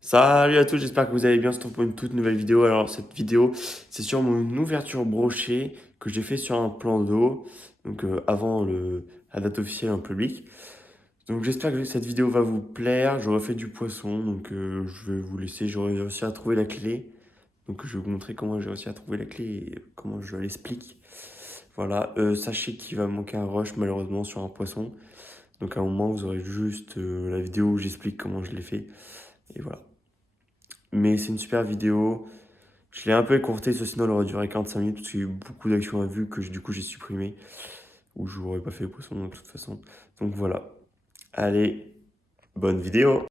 Salut à tous, j'espère que vous allez bien. On se retrouve pour une toute nouvelle vidéo. Alors cette vidéo, c'est sur mon ouverture brochée que j'ai fait sur un plan d'eau, donc avant la date officielle en public. Donc j'espère que cette vidéo va vous plaire. J'aurai fait du poisson, donc je vais vous laisser. J'aurai réussi à trouver la clé. Donc je vais vous montrer comment j'ai réussi à trouver la clé et comment je l'explique. Voilà, sachez qu'il va me manquer un rush malheureusement sur un poisson. Donc à un moment, vous aurez juste la vidéo où j'explique comment je l'ai fait. Et voilà. Mais c'est une super vidéo. Je l'ai un peu écourté, sinon elle aurait duré 45 minutes parce qu'il y a eu beaucoup d'actions à vue que du coup j'ai supprimé. Ou je n'aurais pas fait le poisson de toute façon. Donc voilà. Allez, bonne vidéo.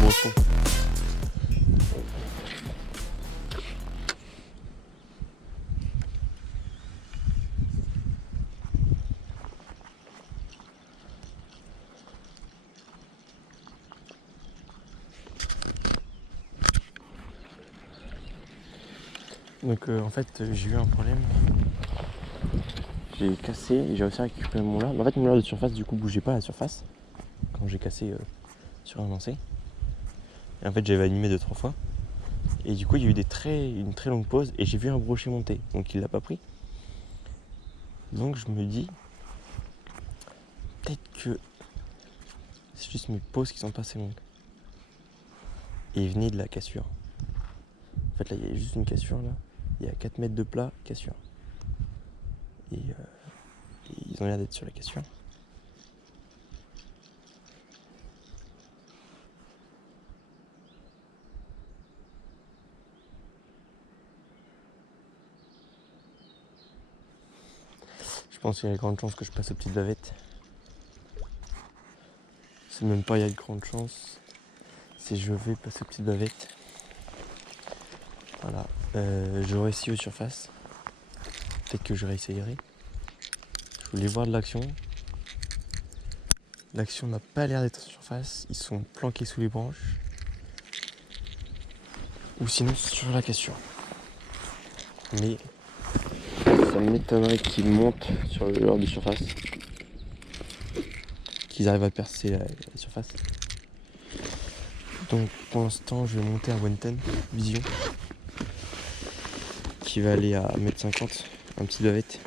Bon son. Donc en fait j'ai eu un problème. J'ai cassé et j'ai réussi à récupérer mon leurre. En fait mon leurre de surface du coup bougeait pas à la surface quand j'ai cassé sur un lancer. Et en fait j'avais animé 2-3 fois. Et du coup il y a eu une très longue pause et j'ai vu un brochet monter. Donc il l'a pas pris. Donc je me dis peut-être que c'est juste mes pauses qui sont pas assez longues. Et il venait de la cassure. En fait là il y a juste une cassure là. Il y a 4 mètres de plat, cassure. Et ils ont l'air d'être sur la cassure. Je pense qu'il y a de grandes chances que je passe aux petites bavettes. C'est même pas il y a de grandes chances. C'est je vais passer aux petites bavettes. Voilà. J'aurai ici aux surfaces. Peut-être que je réessayerai. Je voulais voir de l'action. L'action n'a pas l'air d'être en surface. Ils sont planqués sous les branches. Ou sinon sur la cassure. Mais ça m'étonnerait qu'ils montent sur le leurre de surface. Qu'ils arrivent à percer la surface. Donc pour l'instant je vais monter à Wenton Vision. Qui va aller à 1,50 m, un petit bavette.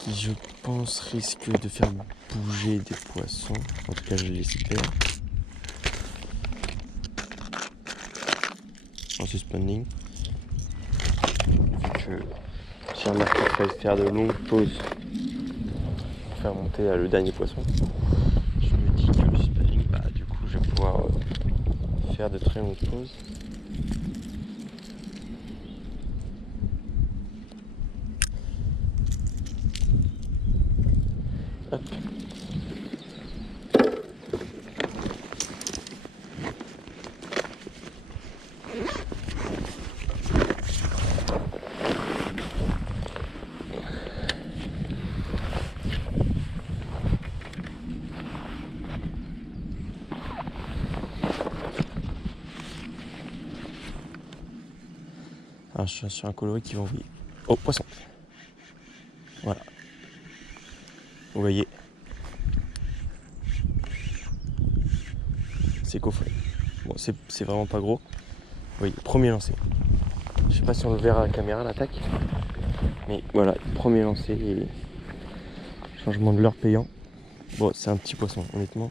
Qui je pense risque de faire bouger des poissons. En tout cas je l'espère. En suspending. Vu que j'ai remarqué qu'il fallait faire de longues pauses pour faire monter le dernier poisson. Je me dis que le suspending, du coup je vais pouvoir faire de très longues pauses. Hop. Alors je suis sur un coloris qui va envoyer. Oh, poisson. Voilà. Vous voyez. C'est coffret. Bon, c'est vraiment pas gros. Vous voyez, premier lancé. Je sais pas si on le verra à la caméra l'attaque. Mais voilà, premier lancé et changement de leurre payant. Bon, c'est un petit poisson, honnêtement.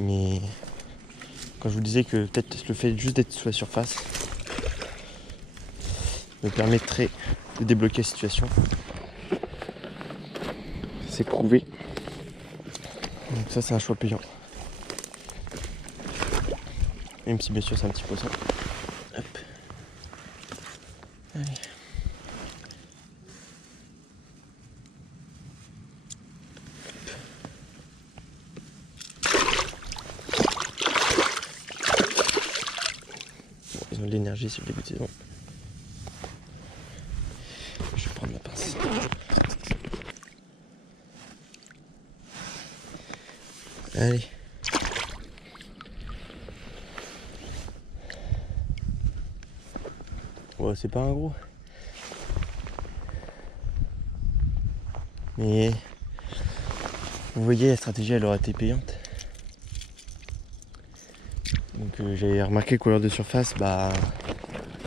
Mais quand je vous disais que peut-être le fait juste d'être sous la surface me permettrait de débloquer la situation. C'est prouvé. Donc ça c'est un choix payant. Même si bien sûr c'est un petit poisson. Hop. Allez. Bon, ils ont de l'énergie sur le début de saison. Je vais prendre ma pince. Allez. Bon, c'est pas un gros. Mais vous voyez, la stratégie elle aurait été payante. Donc j'avais remarqué couleur de surface, bah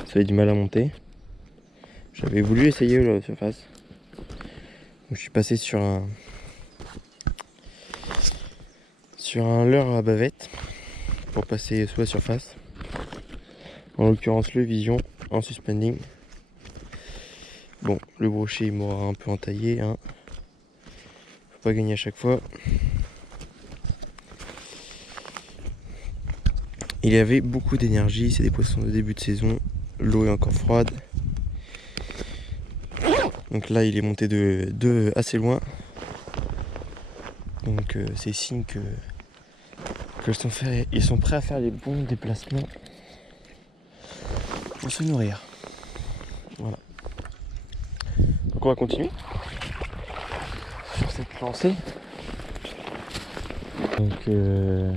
ça avait du mal à monter. J'avais voulu essayer la surface. Donc, je suis passé sur un leurre à bavette pour passer sous la surface. En l'occurrence le Vision en suspending. Bon, le brochet il m'aura un peu entaillé, hein. Faut pas gagner à chaque fois. Il y avait beaucoup d'énergie, c'est des poissons de début de saison. L'eau est encore froide. Donc là il est monté de assez loin. Donc c'est signe que ils sont prêts à faire les bons déplacements pour se nourrir. Voilà. Donc on va continuer sur cette lancée. Donc je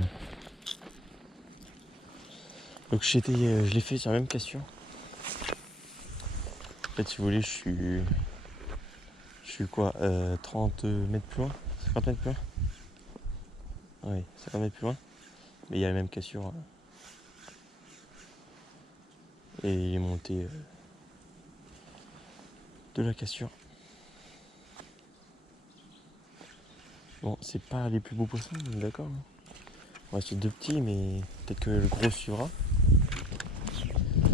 l'ai fait sur la même cassure. En fait si vous voulez je suis quoi 30 mètres plus loin, 50 mètres plus loin. Oui, 50 mètres plus loin. Mais il y a la même cassure. Et il est monté de la cassure. Bon, c'est pas les plus beaux poissons, on est d'accord. On reste sur 2 petits, mais peut-être que le gros suivra. En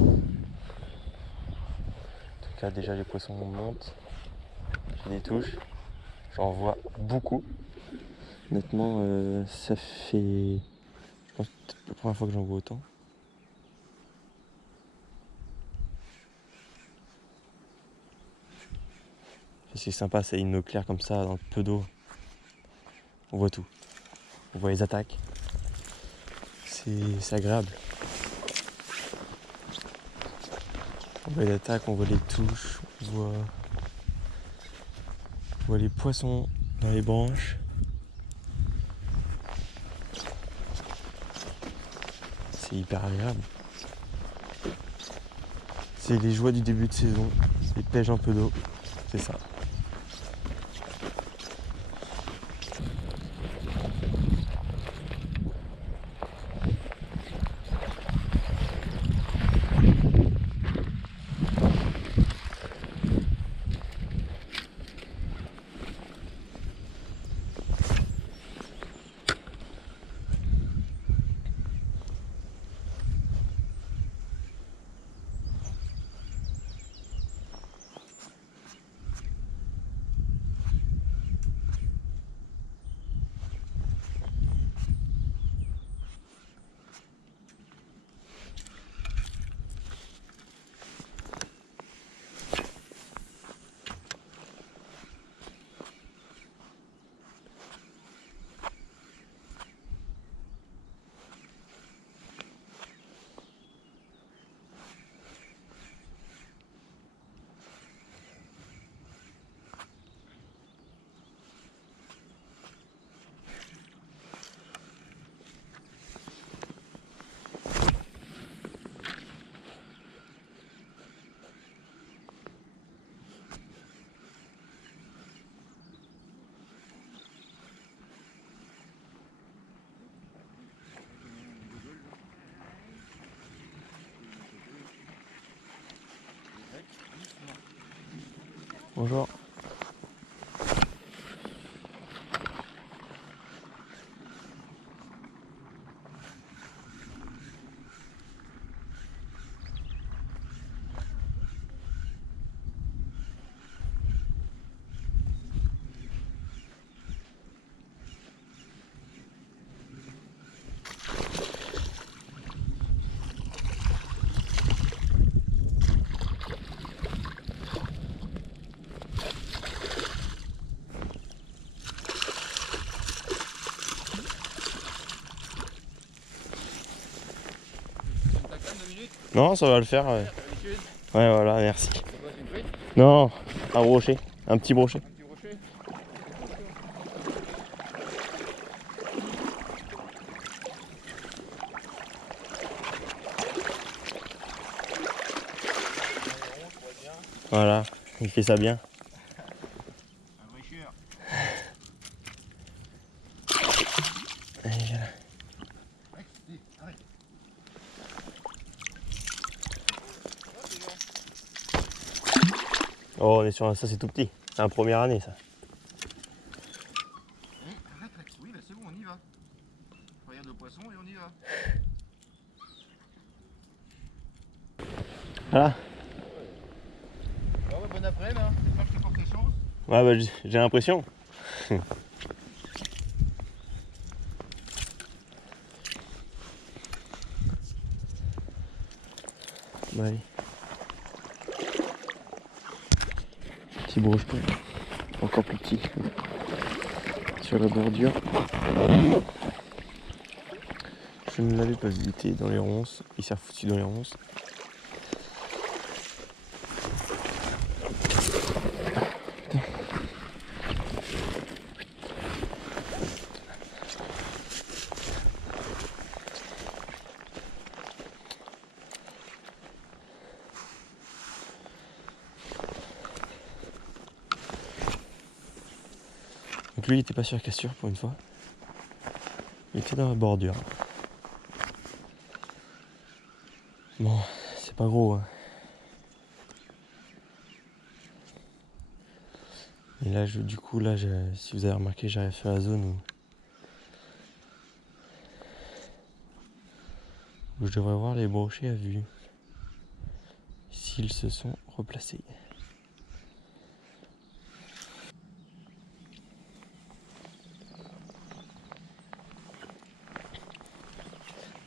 tout cas, déjà les poissons montent. J'ai des touches. J'en vois beaucoup. Honnêtement, ça fait... Je pense que c'est peut-être la première fois que j'en vois autant. C'est sympa, c'est une eau claire comme ça, dans le peu d'eau. On voit tout. On voit les attaques. C'est agréable. On voit les attaques, on voit les touches, on voit les poissons dans les branches. C'est hyper agréable. C'est les joies du début de saison, les pêches un peu d'eau, c'est ça. Bonjour. Non, ça va le faire. Ouais, ouais voilà, merci. Non, un brochet, un petit brochet. Voilà, il fait ça bien. Un vrai chieur. Allez, viens là. Arrête. Oh, on est sur un... ça c'est tout petit. C'est un première année ça. Arrête. Oui, bah c'est bon, on y va. Regarde le poisson et on y va. Voilà. Bon, bon après-midi, hein. J'espère que je te porte chance. Ouais, bah j'ai l'impression. Bah allez. Petit brocheton. Encore plus petit. Sur la bordure. Je ne l'avais pas vu, il était dans les ronces. Il s'est foutu dans les ronces. Donc lui il était pas sur cassure pour une fois. Il était dans la bordure. Bon, c'est pas gros hein. Et là du coup là si vous avez remarqué j'arrive sur la zone où je devrais voir les brochets à vue. S'ils se sont replacés.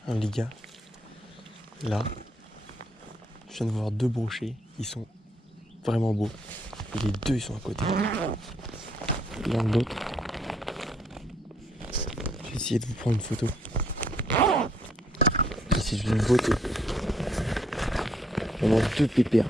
Les gars, là, je viens de voir 2 brochets, ils sont vraiment beaux. Et les 2 ils sont à côté. L'un de l'autre. Je vais essayer de vous prendre une photo. Et c'est d'une beauté. Vraiment 2 pépères.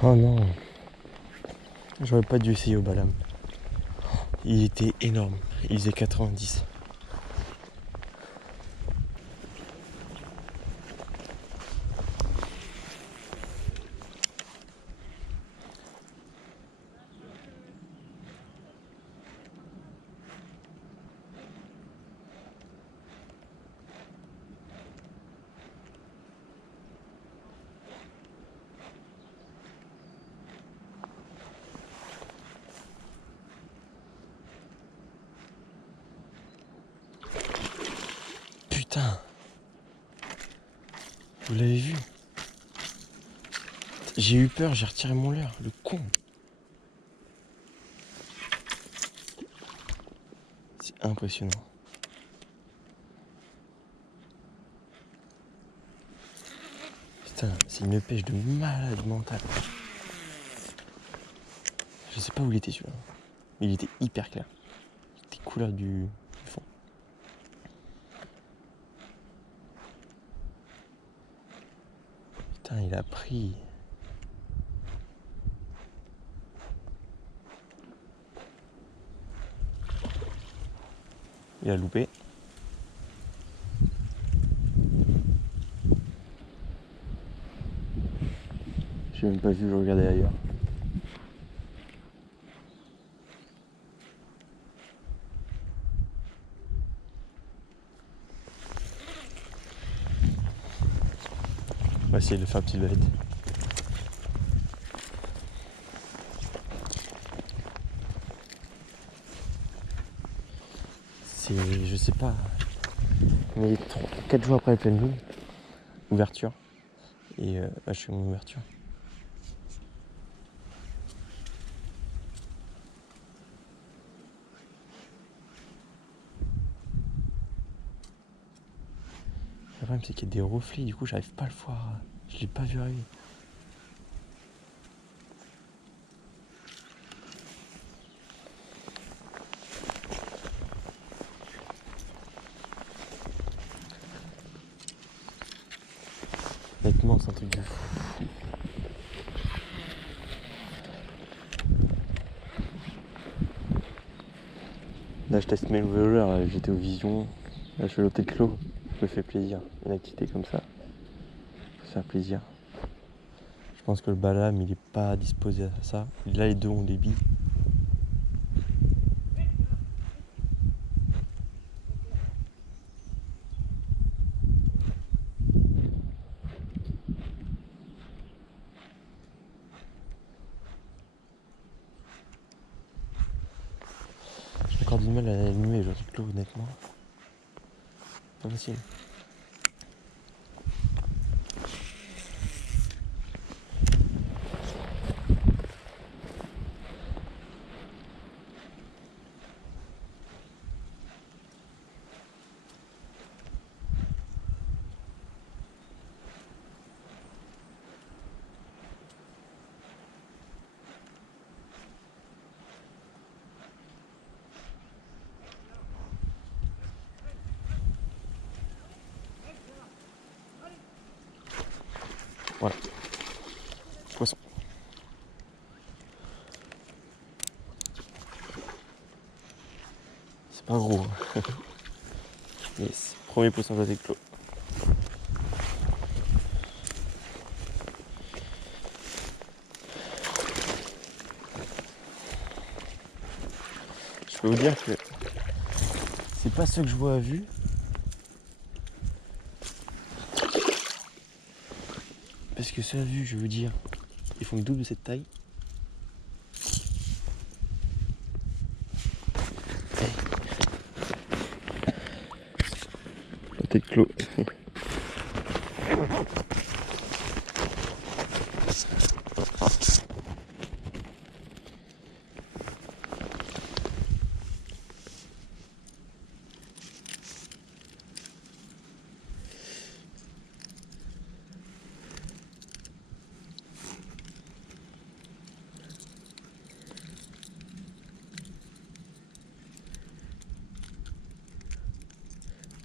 Oh non. J'aurais pas dû essayer au balam. Il était énorme. Il faisait 90. Putain. Vous l'avez vu? J'ai eu peur, j'ai retiré mon leurre, le con. C'est impressionnant. Putain, c'est une pêche de malade mental. Je sais pas où il était celui-là. Mais il était hyper clair. C'était couleur du fond. Putain, il a pris. Il a loupé. J'ai même pas vu, je regardais ailleurs. va essayer de faire une petite bavette. C'est, je sais pas, mais 4 jours après la pleine lune, ouverture, et là je fais mon ouverture. Le problème c'est qu'il y a des reflets, du coup j'arrive pas à le voir, je l'ai pas vu arriver. Honnêtement c'est un truc de fou. Là je teste mes nouvelles odeurs, j'étais au Vision, là je fais l'hôtel Clos, je me fais plaisir, une activité comme ça, faut se faire plaisir. Je pense que le Balam il est pas disposé à ça, là les deux ont des billes. J'ai encore du mal à allumer l'hôtel Clos honnêtement, pas facile. Voilà. Poisson. C'est pas gros. Hein. Yes. Premier poisson de Clos. Je peux vous dire que c'est pas ceux que je vois à vue. Parce que ceux à vue, je veux dire, ils font le double de cette taille. La tête Clos.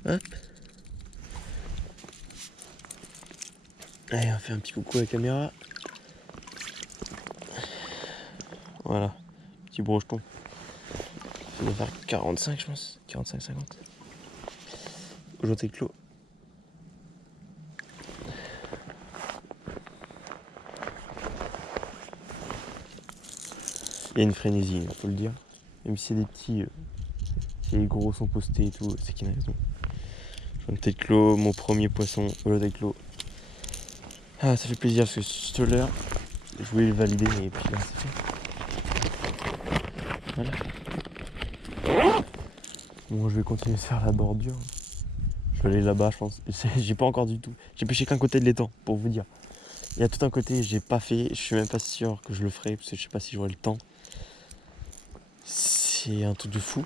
Hop. Allez, on fait un petit coucou à la caméra. Voilà, petit brocheton. Ça doit faire 45 je pense, 45-50. Aujourd'hui Clos. Il y a une frénésie, on peut le dire. Même si c'est des petits, si les gros sont postés et tout, c'est qu'il y a une raison. Aujourd'hui Clos, mon premier poisson, aujourd'hui Clos. Ah, ça fait plaisir parce que cette heure, je voulais le valider et puis là c'est fait. Voilà. Bon, je vais continuer de faire la bordure. Je vais aller là-bas, je pense. J'ai pas encore du tout. J'ai pêché qu'un côté de l'étang, pour vous dire. Il y a tout un côté, j'ai pas fait. Je suis même pas sûr que je le ferai parce que je sais pas si j'aurai le temps. C'est un truc de fou.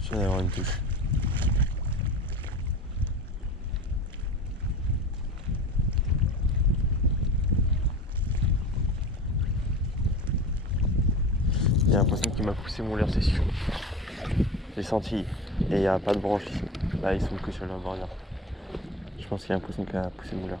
Je viens d'avoir une touche. Il y a un poisson qui m'a poussé mon leurre, c'est sûr. J'ai senti. Et il n'y a pas de branche ici. Là, ils sont que sur le border. Je pense qu'il y a un poisson qui a poussé mon leurre.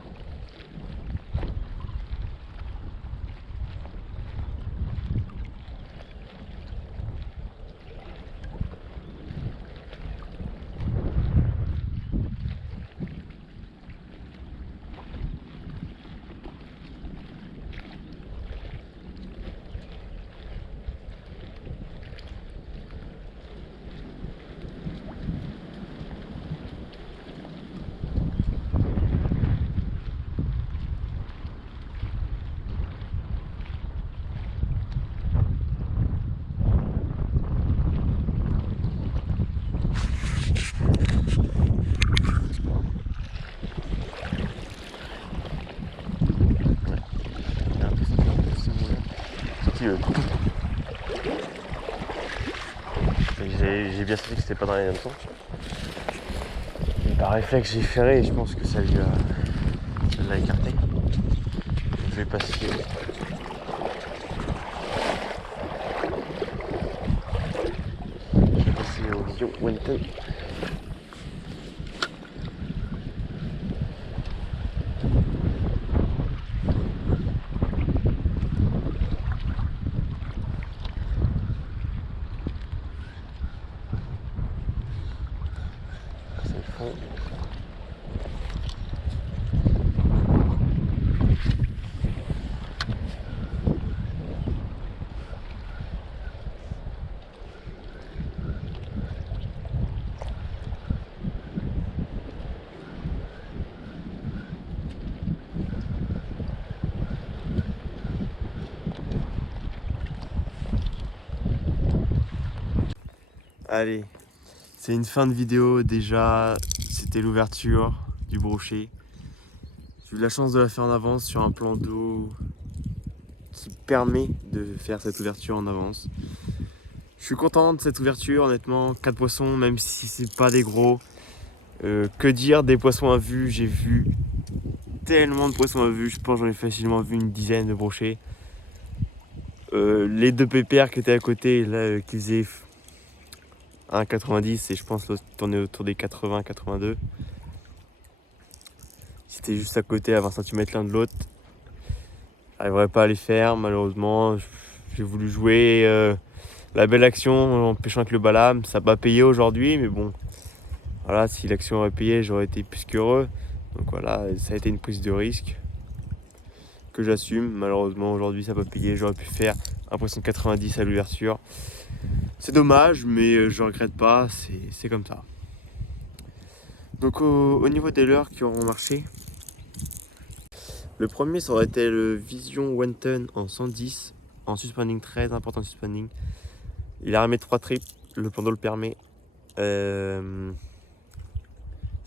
J'ai bien senti que c'était pas dans les hameçons. Et par réflexe j'ai ferré et je pense que ça l'a écarté. Je vais passer. Je vais passer au Vision Wellington. C'est le fond. Allez, c'est une fin de vidéo déjà, c'était l'ouverture du brochet. J'ai eu la chance de la faire en avance sur un plan d'eau qui permet de faire cette ouverture en avance. Je suis content de cette ouverture, honnêtement, 4 poissons, même si c'est pas des gros. Que dire des poissons à vue, j'ai vu tellement de poissons à vue, je pense que j'en ai facilement vu une dizaine de brochets. Les deux pépères qui étaient à côté, là, qui faisaient 1,90 et je pense l'autre tournait autour des 80-82. C'était juste à côté, à 20 cm l'un de l'autre. J'arriverai pas à les faire, malheureusement. J'ai voulu jouer la belle action en pêchant avec le balame. Ça n'a pas payé aujourd'hui, mais bon. Voilà, si l'action aurait payé, j'aurais été plus qu'heureux. Donc voilà, ça a été une prise de risque que j'assume. Malheureusement, aujourd'hui, ça n'a pas payé. J'aurais pu faire un poisson 90 à l'ouverture. C'est dommage, mais je regrette pas. C'est comme ça. Donc au niveau des leurres qui auront marché, le premier ça aurait été le Vision Wellington en 110, en suspending, très important suspending. Il a remis 3 trips, le plan d'eau le permet. C'est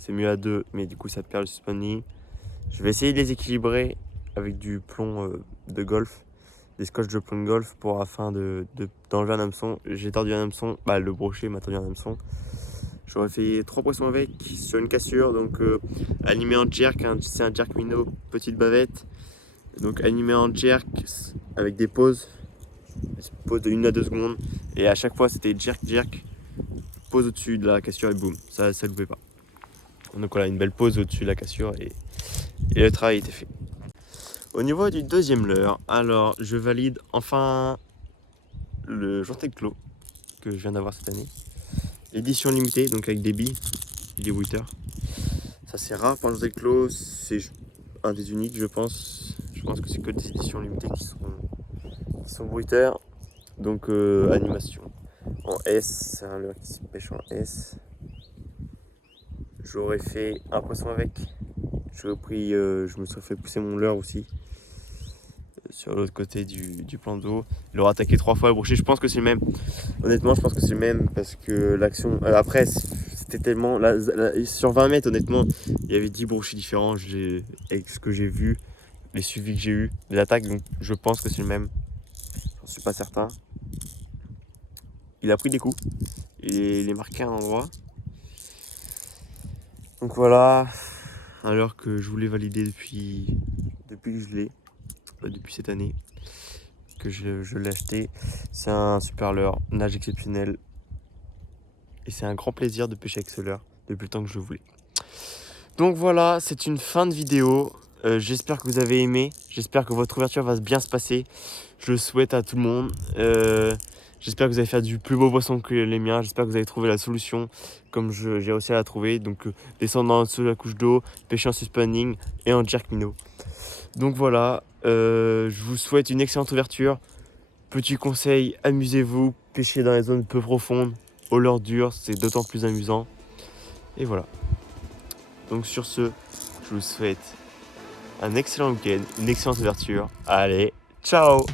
mieux à 2, mais du coup ça perd le suspending. Je vais essayer de les équilibrer avec du plomb de golf, des scotch de plomb de golf afin d'enlever un hameçon. J'ai tordu un hameçon, le brochet m'a tordu un hameçon. J'aurais fait 3 poissons avec sur une cassure, donc animé en jerk, c'est un jerk minnow, petite bavette. Donc animé en jerk avec des pauses de 1 à 2 secondes. Et à chaque fois c'était jerk, pause au-dessus de la cassure et boum, ça loupait pas. Donc voilà, une belle pause au-dessus de la cassure et le travail était fait. Au niveau du deuxième leurre, alors je valide enfin le Journée de Clos que je viens d'avoir cette année. Édition limitée, donc avec des billes, des Witter. Ça c'est rare pour un Journée de Clos, c'est un des uniques je pense. Je pense que c'est que des éditions limitées qui sont Witter. Donc animation en S, c'est un leurre qui se pêche en S. J'aurais fait un poisson avec. Je me serais fait pousser mon leurre aussi. Sur l'autre côté du plan d'eau. Il aura attaqué 3 fois le brochet, je pense que c'est le même. Honnêtement, je pense que c'est le même parce que l'action. Après, c'était tellement. Sur 20 mètres, honnêtement, il y avait 10 brochets différents. Avec ce que j'ai vu, les suivis que j'ai eu, les attaques, donc je pense que c'est le même. J'en suis pas certain. Il a pris des coups. Il est marqué à un endroit. Donc voilà, un leurre que je voulais valider depuis que je l'ai. Depuis cette année que je l'ai acheté. C'est un super leurre, nage exceptionnel et c'est un grand plaisir de pêcher avec ce leurre. depuis le temps que je le voulais. Donc voilà, c'est une fin de vidéo. J'espère que vous avez aimé. J'espère que votre ouverture va bien se passer. Je le souhaite à tout le monde. J'espère que vous allez faire du plus beau poisson que les miens. J'espère que vous allez trouver la solution comme j'ai réussi à la trouver. Donc descendre en dessous de la couche d'eau, pêcher en suspending et en jerk minnow. Donc voilà, je vous souhaite une excellente ouverture. Petit conseil, amusez-vous, pêchez dans les zones peu profondes. Au leurre dur, c'est d'autant plus amusant. Et voilà. Donc sur ce, je vous souhaite un excellent week-end, une excellente ouverture. Allez, ciao!